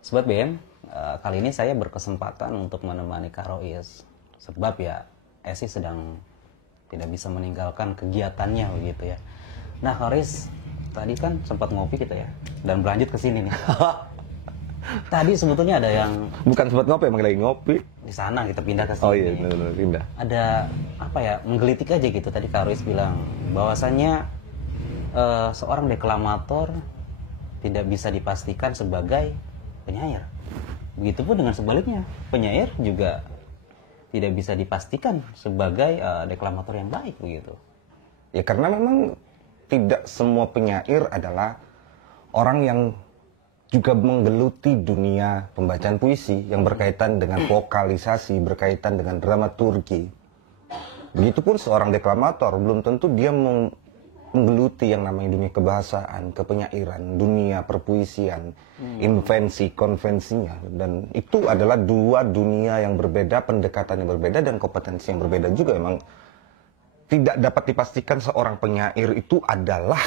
Sobat BM, kali ini saya berkesempatan untuk menemani Kak Rois. Sebab ya, Esi sedang tidak bisa meninggalkan kegiatannya begitu ya. Nah Kak Rois, tadi kan sempat ngopi kita ya, dan berlanjut ke sini nih. Tadi sebetulnya ada yang... Bukan sempat ngopi, emang lagi ngopi. Di sana kita pindah ke sini. Oh iya, benar pindah. Ada apa ya, menggelitik aja gitu. Tadi Kak Rois bilang bahwasannya seorang deklamator tidak bisa dipastikan sebagai penyair. Begitupun dengan sebaliknya, penyair juga tidak bisa dipastikan sebagai deklamator yang baik begitu. Ya karena memang tidak semua penyair adalah orang yang juga menggeluti dunia pembacaan puisi yang berkaitan dengan vokalisasi, berkaitan dengan dramaturgi. Begitupun seorang deklamator belum tentu dia menggeluti yang namanya dunia kebahasaan, kepenyairan, dunia perpuisian, invensi, konvensinya. Dan itu adalah dua dunia yang berbeda, pendekatan yang berbeda, dan kompetensi yang berbeda juga. Memang tidak dapat dipastikan seorang penyair itu adalah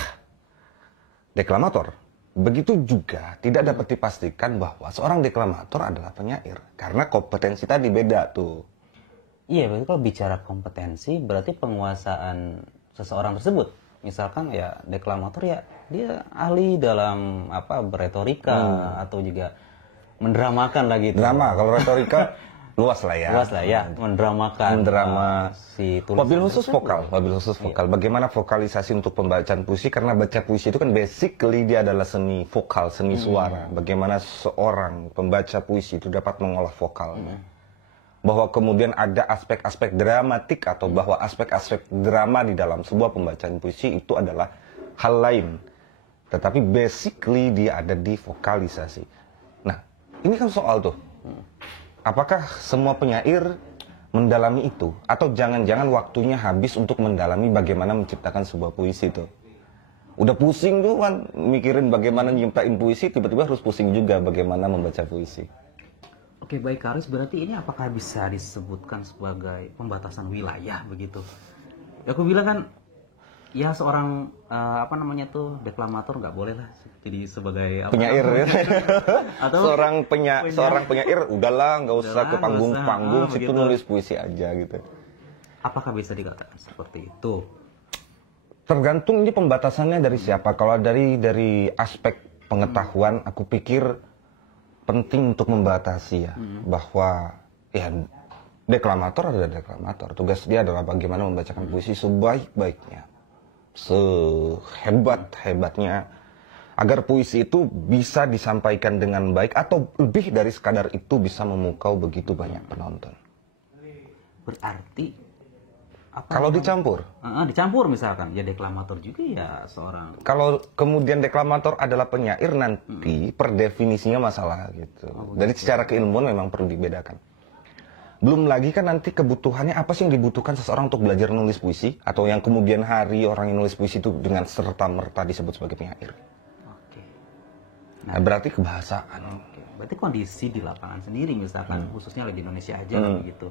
deklamator. Begitu juga tidak dapat dipastikan bahwa seorang deklamator adalah penyair. Karena kompetensi tadi beda tuh. Iya, berarti kalau bicara kompetensi, berarti penguasaan seseorang tersebut. Misalkan ya deklamator ya dia ahli dalam beretorika atau juga mendramakan lah gitu. Drama, kalau retorika luas lah ya. Luas lah ya, mendramakan si tulisan. Wabil khusus vokal. Bagaimana vokalisasi untuk pembacaan puisi? Karena baca puisi itu kan basically dia adalah seni vokal, seni suara. Bagaimana seorang pembaca puisi itu dapat mengolah vokalnya. Bahwa kemudian ada aspek-aspek dramatik atau bahwa aspek-aspek drama di dalam sebuah pembacaan puisi itu adalah hal lain. Tetapi basically dia ada di vokalisasi. Nah, ini kan soal tuh. Apakah semua penyair mendalami itu? Atau jangan-jangan waktunya habis untuk mendalami bagaimana menciptakan sebuah puisi itu? Udah pusing tuh kan mikirin bagaimana nyiptain puisi, tiba-tiba harus pusing juga bagaimana membaca puisi. Oke, baik Kak Rois, berarti ini apakah bisa disebutkan sebagai pembatasan wilayah begitu? Ya aku bilang kan, ya seorang deklamator nggak boleh lah jadi sebagai penyair ya. Atau seorang penyair udahlah nggak usah ke panggung-panggung situ nulis puisi aja gitu. Apakah bisa dikatakan seperti itu? Tergantung ini pembatasannya dari siapa. Kalau dari aspek pengetahuan, aku pikir penting untuk membatasi ya, bahwa ya deklamator adalah deklamator. Tugas dia adalah bagaimana membacakan puisi sebaik-baiknya, sehebat-hebatnya, agar puisi itu bisa disampaikan dengan baik atau lebih dari sekadar itu bisa memukau begitu banyak penonton. Berarti kalau dicampur misalkan ya deklamator juga ya seorang. Kalau kemudian deklamator adalah penyair nanti per definisinya masalah gitu. Dari secara keilmuan memang perlu dibedakan. Belum lagi kan nanti kebutuhannya apa sih yang dibutuhkan seseorang untuk belajar nulis puisi, atau yang kemudian hari orang yang nulis puisi itu dengan serta-merta disebut sebagai penyair. Oke. Nah, berarti kebahasaan. Oke. Berarti kondisi di lapangan sendiri misalkan khususnya di Indonesia aja begitu.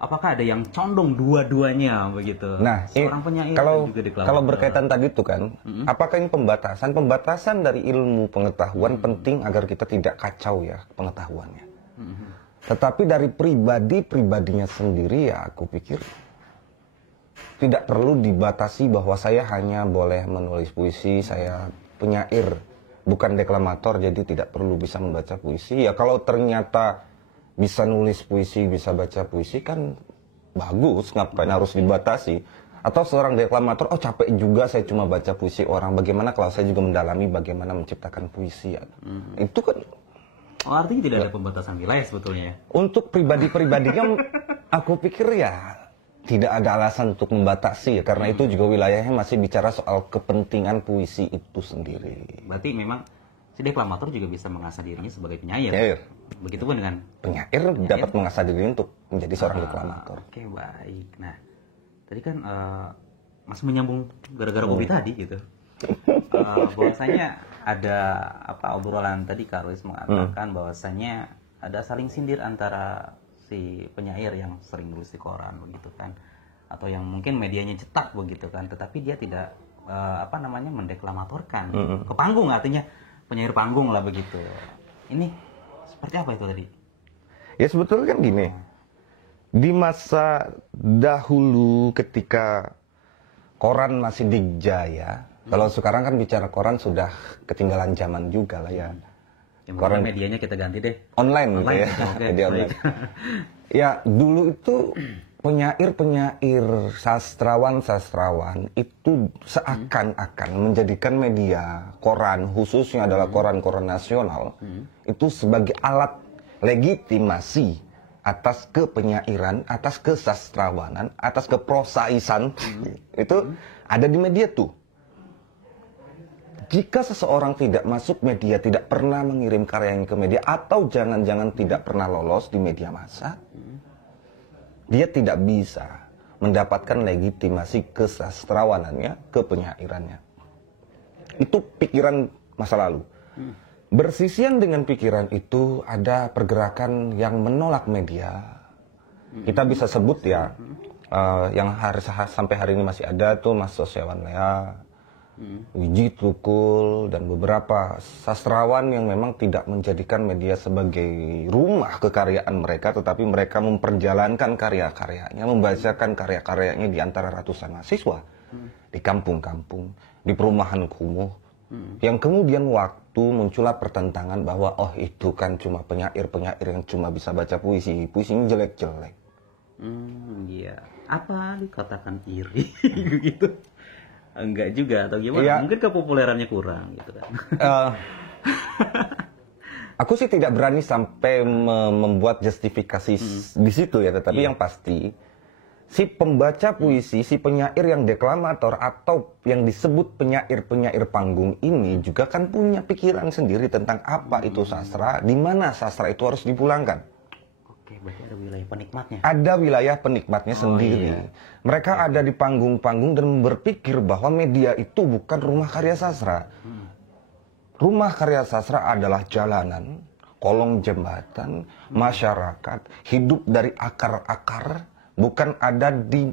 Apakah ada yang condong dua-duanya begitu? Nah, seorang penyair juga kalau berkaitan tadi itu kan, apakah ini pembatasan? Pembatasan dari ilmu pengetahuan penting agar kita tidak kacau ya pengetahuannya. Tetapi dari pribadinya sendiri ya aku pikir tidak perlu dibatasi bahwa saya hanya boleh menulis puisi, saya penyair, bukan deklamator, jadi tidak perlu bisa membaca puisi. Ya kalau ternyata bisa nulis puisi, bisa baca puisi kan bagus, ngapain harus dibatasi? Atau seorang deklamator, oh capek juga saya cuma baca puisi orang, bagaimana kalau saya juga mendalami bagaimana menciptakan puisi? Itu kan... Oh, artinya tidak ada pembatasan wilayah sebetulnya? Untuk pribadi-pribadinya, aku pikir ya tidak ada alasan untuk membatasi ya, karena itu juga wilayahnya masih bicara soal kepentingan puisi itu sendiri. Berarti memang si deklamator juga bisa mengasah dirinya sebagai penyair. Begitupun dengan penyair dapat mengasah diri untuk menjadi seorang deklamator. Oke, baik. Nah, tadi kan masih menyambung gara-gara kopi tadi gitu. Bahwasanya ada obrolan tadi Kak Rois mengatakan bahwasanya ada saling sindir antara si penyair yang sering nulis di koran begitu kan, atau yang mungkin medianya cetak begitu kan, tetapi dia tidak mendeklamatorkan ke panggung, artinya penyair panggung lah begitu. Ini seperti apa itu tadi? Ya sebetulnya kan gini, di masa dahulu ketika koran masih dijaya, kalau sekarang kan bicara koran sudah ketinggalan zaman juga lah ya. Yang Koran medianya kita ganti deh. online gitu ya, Oke, media online. Ya dulu itu penyair-penyair, sastrawan-sastrawan itu seakan-akan menjadikan media koran, khususnya adalah koran-koran nasional, itu sebagai alat legitimasi atas kepenyairan, atas kesastrawanan, atas keprosaisan, itu ada di media tuh. Jika seseorang tidak masuk media, tidak pernah mengirim karyanya ke media, atau jangan-jangan tidak pernah lolos di media massa, dia tidak bisa mendapatkan legitimasi kesastrawanannya, kepenyairannya. Itu pikiran masa lalu. Bersisian dengan pikiran itu ada pergerakan yang menolak media. Kita bisa sebut ya, yang sampai hari ini masih ada tuh Mas Sosyawan Lea, Wiji Tukul, dan beberapa sastrawan yang memang tidak menjadikan media sebagai rumah kekaryaan mereka, tetapi mereka memperjalankan karya-karyanya, membacakan karya-karyanya di antara ratusan mahasiswa di kampung-kampung, di perumahan kumuh, yang kemudian waktu muncullah pertentangan bahwa oh itu kan cuma penyair-penyair yang cuma bisa baca puisi, puisinya jelek-jelek. Iya. Apa dikatakan iri gitu? Enggak juga atau gimana? Ya, mungkin kepopulerannya kurang gitu kan. Aku sih tidak berani sampai membuat justifikasi di situ ya, tetapi yang pasti si pembaca puisi, si penyair yang deklamator atau yang disebut penyair-penyair panggung ini juga kan punya pikiran sendiri tentang apa itu sastra, di mana sastra itu harus dipulangkan. Oke, berarti ada wilayah penikmatnya. Ada wilayah penikmatnya sendiri. Iya. Mereka ada di panggung-panggung dan berpikir bahwa media itu bukan rumah karya sastra. Rumah karya sastra adalah jalanan, kolong jembatan, masyarakat, hidup dari akar-akar, bukan ada di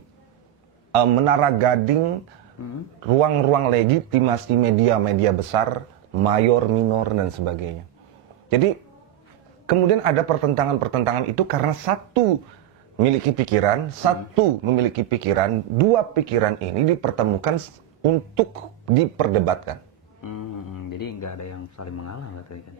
menara gading, ruang-ruang legitimasi media-media besar, mayor, minor, dan sebagainya. Jadi, kemudian ada pertentangan-pertentangan itu karena satu memiliki pikiran, satu memiliki pikiran, dua pikiran ini dipertemukan untuk diperdebatkan. Jadi nggak ada yang saling mengalah tadi kan.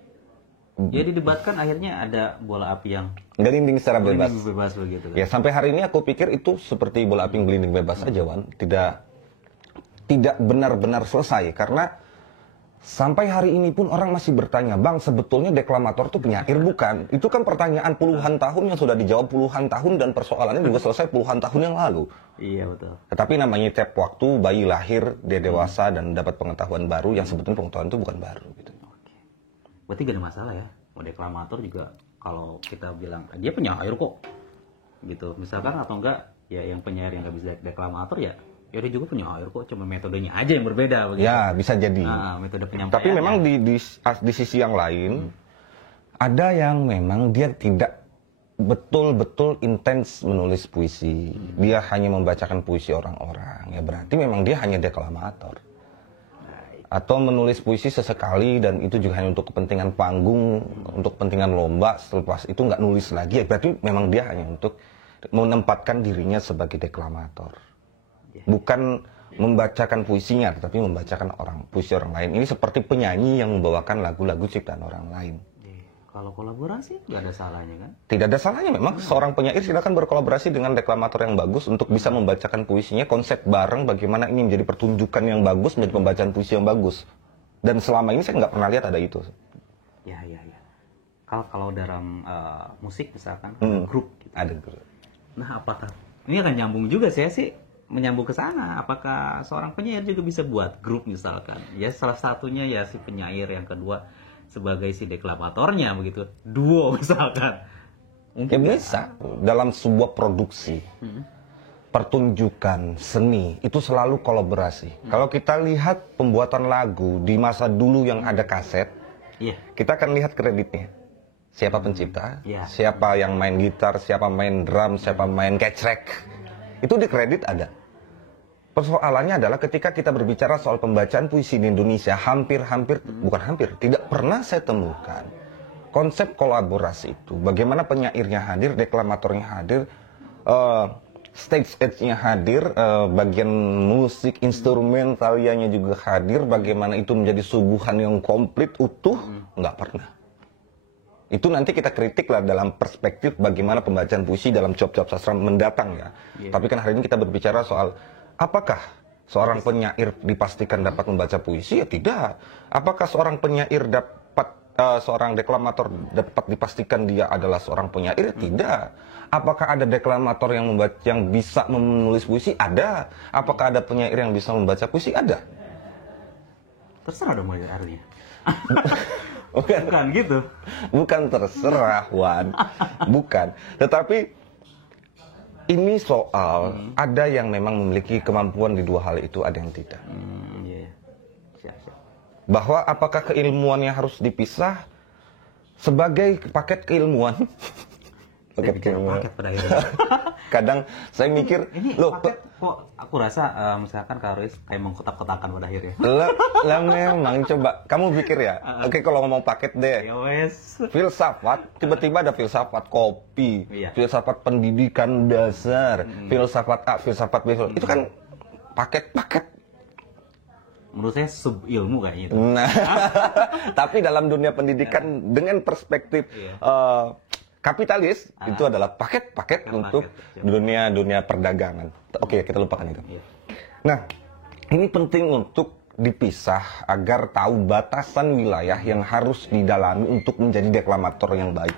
Jadi didebatkan akhirnya ada bola api yang Gelinding secara bebas. bebas begitu kan. Ya sampai hari ini aku pikir itu seperti bola api yang gelinding bebas aja, Wan. Tidak benar-benar selesai karena sampai hari ini pun orang masih bertanya, Bang, sebetulnya deklamator itu penyair bukan? Itu kan pertanyaan puluhan tahun yang sudah dijawab puluhan tahun dan persoalannya juga selesai puluhan tahun yang lalu. Iya betul. Tetapi namanya tiap waktu bayi lahir, dia dewasa dan dapat pengetahuan baru yang sebetulnya pengetahuan itu bukan baru. Gitu. Berarti gak ada masalah ya. Mau deklamator juga kalau kita bilang dia penyair kok, gitu. Misalkan atau enggak ya yang penyair yang nggak bisa deklamator ya dia juga penyair kok, cuma metodenya aja yang berbeda begitu. Ya, bisa jadi. Metode penyampaian. Tapi memang di sisi yang lain, ada yang memang dia tidak betul-betul intens menulis puisi. Dia hanya membacakan puisi orang-orang. Ya berarti memang dia hanya deklamator. Atau menulis puisi sesekali dan itu juga hanya untuk kepentingan panggung, untuk kepentingan lomba, selepas itu nggak nulis lagi. Ya berarti memang dia hanya untuk menempatkan dirinya sebagai deklamator. Bukan membacakan puisinya, tetapi membacakan puisi orang lain. Ini seperti penyanyi yang membawakan lagu-lagu ciptaan orang lain. Kalau kolaborasi nggak ada salahnya kan? Tidak ada salahnya memang. Seorang penyair silakan berkolaborasi dengan deklamator yang bagus untuk bisa membacakan puisinya, konsep bareng bagaimana ini menjadi pertunjukan yang bagus, menjadi pembacaan puisi yang bagus. Dan selama ini saya nggak pernah lihat ada itu. Ya. Kalau dalam musik misalkan grup. Gitu. Ada grup. Nah apakah ini akan nyambung juga sih menyambung ke sana, apakah seorang penyair juga bisa buat grup misalkan? Ya salah satunya ya si penyair, yang kedua sebagai si deklamatornya begitu, duo misalkan. Mungkin ya bisa. Dalam sebuah produksi, pertunjukan seni itu selalu kolaborasi. Kalau kita lihat pembuatan lagu di masa dulu yang ada kaset, kita akan lihat kreditnya. Siapa pencipta, siapa yang main gitar, siapa main drum, siapa main kecrek. Itu di kredit ada. persoalannya adalah ketika kita berbicara soal pembacaan puisi di Indonesia, bukan hampir, tidak pernah saya temukan konsep kolaborasi itu. Bagaimana penyairnya hadir, deklamatornya hadir, stage-nya hadir, bagian musik, instrumentalianya juga hadir, bagaimana itu menjadi suguhan yang komplit, utuh, nggak pernah. Itu nanti kita kritik lah dalam perspektif bagaimana pembacaan puisi dalam job-job sastra mendatang ya. Tapi kan hari ini kita berbicara soal apakah seorang penyair dipastikan dapat membaca puisi? Ya tidak. Apakah seorang penyair seorang deklamator dapat dipastikan dia adalah seorang penyair? Tidak. Apakah ada deklamator yang bisa menulis puisi? Ada. Apakah ada penyair yang bisa membaca puisi? Ada. Terserah dong artinya. Bukan gitu. Bukan terserah, Wan. Bukan. Tetapi ini soal ada yang memang memiliki kemampuan di dua hal itu, ada yang tidak. Iya. Siap. Bahwa apakah keilmuannya harus dipisah sebagai paket keilmuan? Paket keilmuan. Paket pada akhirnya. Kadang saya mikir, ini loh, paket kok aku rasa misalkan Kak Rois kayak mengkotak-kotakan pada akhirnya. lah memang coba kamu pikir ya. Oke, kalau ngomong paket deh. Ya wes. Filsafat, tiba-tiba ada filsafat kopi, Iya. filsafat pendidikan dasar, filsafat A, filsafat B. Itu kan paket-paket. Menurut saya sub ilmu kayaknya itu. Nah, tapi dalam dunia pendidikan dengan perspektif kapitalis itu adalah paket-paket untuk dunia perdagangan. Oke, kita lupakan itu. Iya. Nah, ini penting untuk dipisah agar tahu batasan wilayah yang harus didalami untuk menjadi deklamator yang baik.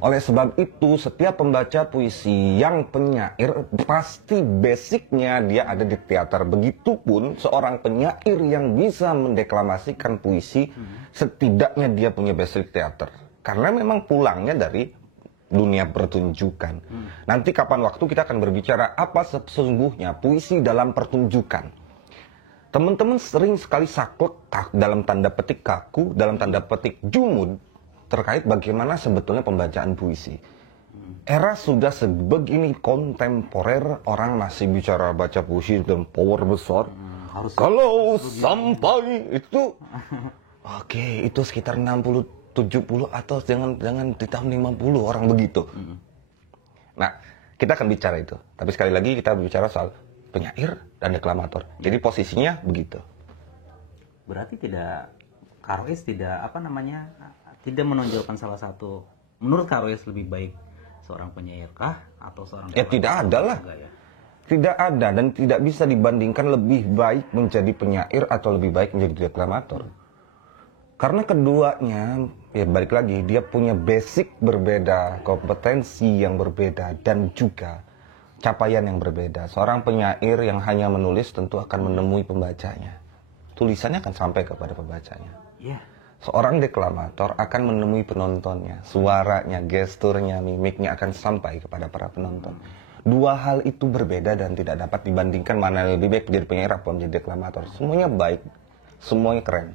Oleh sebab itu, setiap pembaca puisi yang penyair pasti basicnya dia ada di teater. Begitupun seorang penyair yang bisa mendeklamasikan puisi, setidaknya dia punya basic teater. Karena memang pulangnya dari dunia pertunjukan. Nanti kapan waktu kita akan berbicara apa sesungguhnya puisi dalam pertunjukan. Teman-teman sering sekali saklek dalam tanda petik kaku, dalam tanda petik jumud terkait bagaimana sebetulnya pembacaan puisi. Era sudah sebegini kontemporer, orang masih bicara baca puisi dengan power besar. Kalau sampai itu oke, itu sekitar 60 70 atau jangan di tahun 50 orang begitu. Nah, kita akan bicara itu. Tapi sekali lagi kita berbicara soal penyair dan deklamator. Jadi posisinya begitu. Berarti Kak Rois tidak tidak menonjolkan salah satu. Menurut Kak Rois lebih baik seorang penyair kah atau seorang Ya tidak ada lah. Ya? Tidak ada dan tidak bisa dibandingkan lebih baik menjadi penyair atau lebih baik menjadi deklamator. Karena keduanya, ya balik lagi, dia punya basic berbeda, kompetensi yang berbeda, dan juga capaian yang berbeda. Seorang penyair yang hanya menulis tentu akan menemui pembacanya. Tulisannya akan sampai kepada pembacanya. Yeah. Seorang deklamator akan menemui penontonnya. Suaranya, gesturnya, mimiknya akan sampai kepada para penonton. Dua hal itu berbeda dan tidak dapat dibandingkan mana yang lebih baik menjadi penyair atau menjadi deklamator. Semuanya baik, semuanya keren.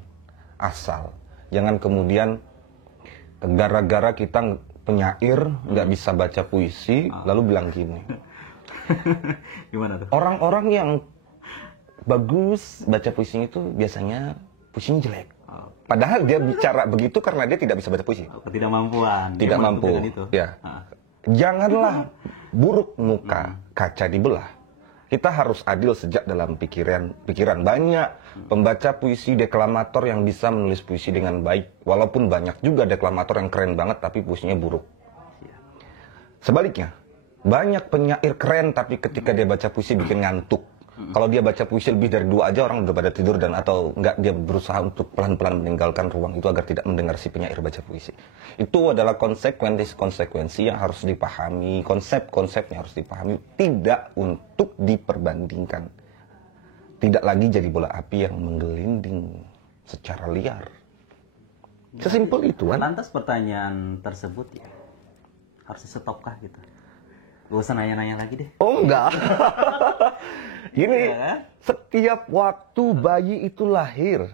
Asal jangan kemudian gara-gara kita penyair nggak bisa baca puisi lalu bilang gini. Gimana tuh? Orang-orang yang bagus baca puisinya itu biasanya puisinya jelek. Padahal dia bicara begitu karena dia tidak bisa baca puisi. Ketidakmampuan. Tidak mampu. Itu. Ya. Janganlah buruk muka kaca dibelah. Kita harus adil sejak dalam pikiran. Banyak pembaca puisi deklamator yang bisa menulis puisi dengan baik. Walaupun banyak juga deklamator yang keren banget tapi puisinya buruk. Sebaliknya, banyak penyair keren tapi ketika dia baca puisi bikin ngantuk. Kalau dia baca puisi lebih dari 2 aja orang udah pada tidur dan atau enggak dia berusaha untuk pelan-pelan meninggalkan ruang itu agar tidak mendengar si penyair baca puisi. Itu adalah konsekuensi yang harus dipahami, konsep-konsepnya harus dipahami, tidak untuk diperbandingkan. Tidak lagi jadi bola api yang menggelinding secara liar. Sesimpel itu kan. Lantas pertanyaan tersebut ya harus stopkah gitu? Gak usah nanya-nanya lagi deh. Oh enggak. Gini, Ya. setiap waktu bayi itu lahir,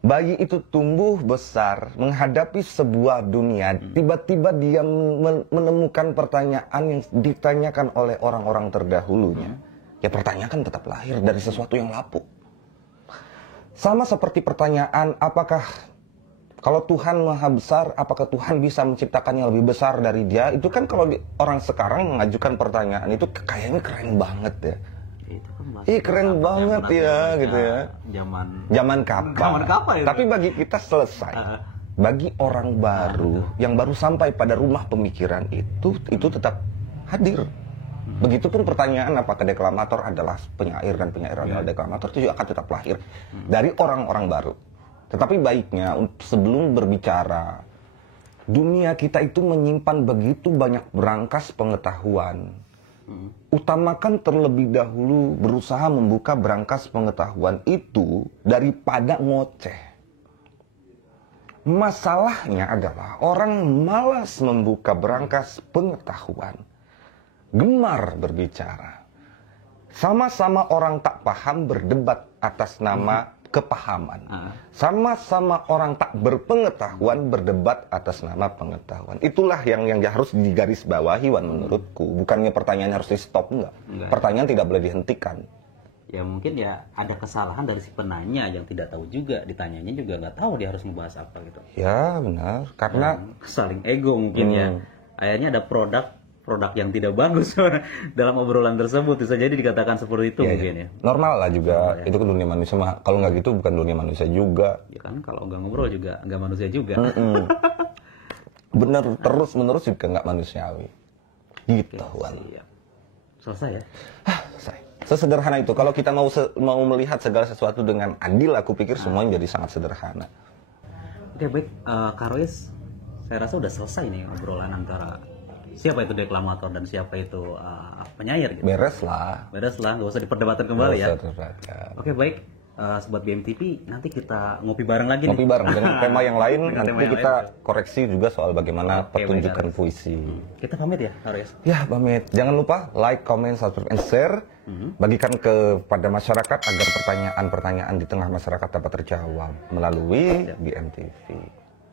bayi itu tumbuh besar, menghadapi sebuah dunia, tiba-tiba dia menemukan pertanyaan yang ditanyakan oleh orang-orang terdahulunya. ya pertanyaan kan tetap lahir dari sesuatu yang lapuk. Sama seperti pertanyaan, apakah kalau Tuhan maha besar, apakah Tuhan bisa menciptakan yang lebih besar dari dia? Itu kan kalau orang sekarang mengajukan pertanyaan itu kayaknya keren banget ya. Itu kan Keren banget ya gitu ya. Zaman kapan? Ya? Tapi bagi kita selesai. Bagi orang baru yang baru sampai pada rumah pemikiran itu tetap hadir. Begitupun pertanyaan apakah deklamator adalah penyair dan penyair adalah deklamator, itu juga akan tetap lahir dari orang-orang baru. Tetapi baiknya sebelum berbicara, dunia kita itu menyimpan begitu banyak berangkas pengetahuan. Utamakan terlebih dahulu berusaha membuka berangkas pengetahuan itu daripada ngoceh. Masalahnya adalah orang malas membuka berangkas pengetahuan, gemar berbicara. Sama-sama orang tak paham berdebat atas nama kepahaman. Sama-sama orang tak berpengetahuan berdebat atas nama pengetahuan. Itulah yang harus digarisbawahi, Wan, menurutku. Bukannya pertanyaan harus di stop, enggak. Pertanyaan tidak boleh dihentikan. Ya mungkin ya ada kesalahan dari si penanya yang tidak tahu juga, ditanyanya juga nggak tahu dia harus membahas apa gitu. Ya benar, karena saling ego mungkin ya. Akhirnya ada produk yang tidak bagus dalam obrolan tersebut, bisa jadi dikatakan seperti itu mungkin ya. Normal lah juga, itu kan dunia manusia. Kalau nggak gitu bukan dunia manusia juga. Ya kan kalau nggak ngobrol juga nggak manusia juga. Bener, terus menerus juga nggak manusiawi. Gitu, Wan. Selesai ya? Selesai. Sesederhana itu. Kalau kita mau melihat segala sesuatu dengan adil, aku pikir semuanya jadi sangat sederhana. Oke, baik, Kak Rois, saya rasa udah selesai nih obrolan antara siapa itu deklamator dan siapa itu penyair gitu. Beres lah, nggak usah diperdebatkan kembali ya. Oke, baik, Sobat BMTV, nanti kita ngopi bareng lagi nih. Ngopi bareng dengan tema yang lain, nanti kita koreksi juga soal bagaimana pertunjukan puisi. Kita pamit ya, Kak Rois? Ya, pamit. Jangan lupa like, comment, subscribe, and share. Bagikan kepada masyarakat agar pertanyaan-pertanyaan di tengah masyarakat dapat terjawab melalui BMTV.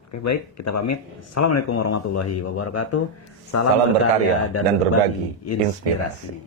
Oke, baik, kita pamit. Assalamualaikum warahmatullahi wabarakatuh. Salam berkarya dan berbagi inspirasi.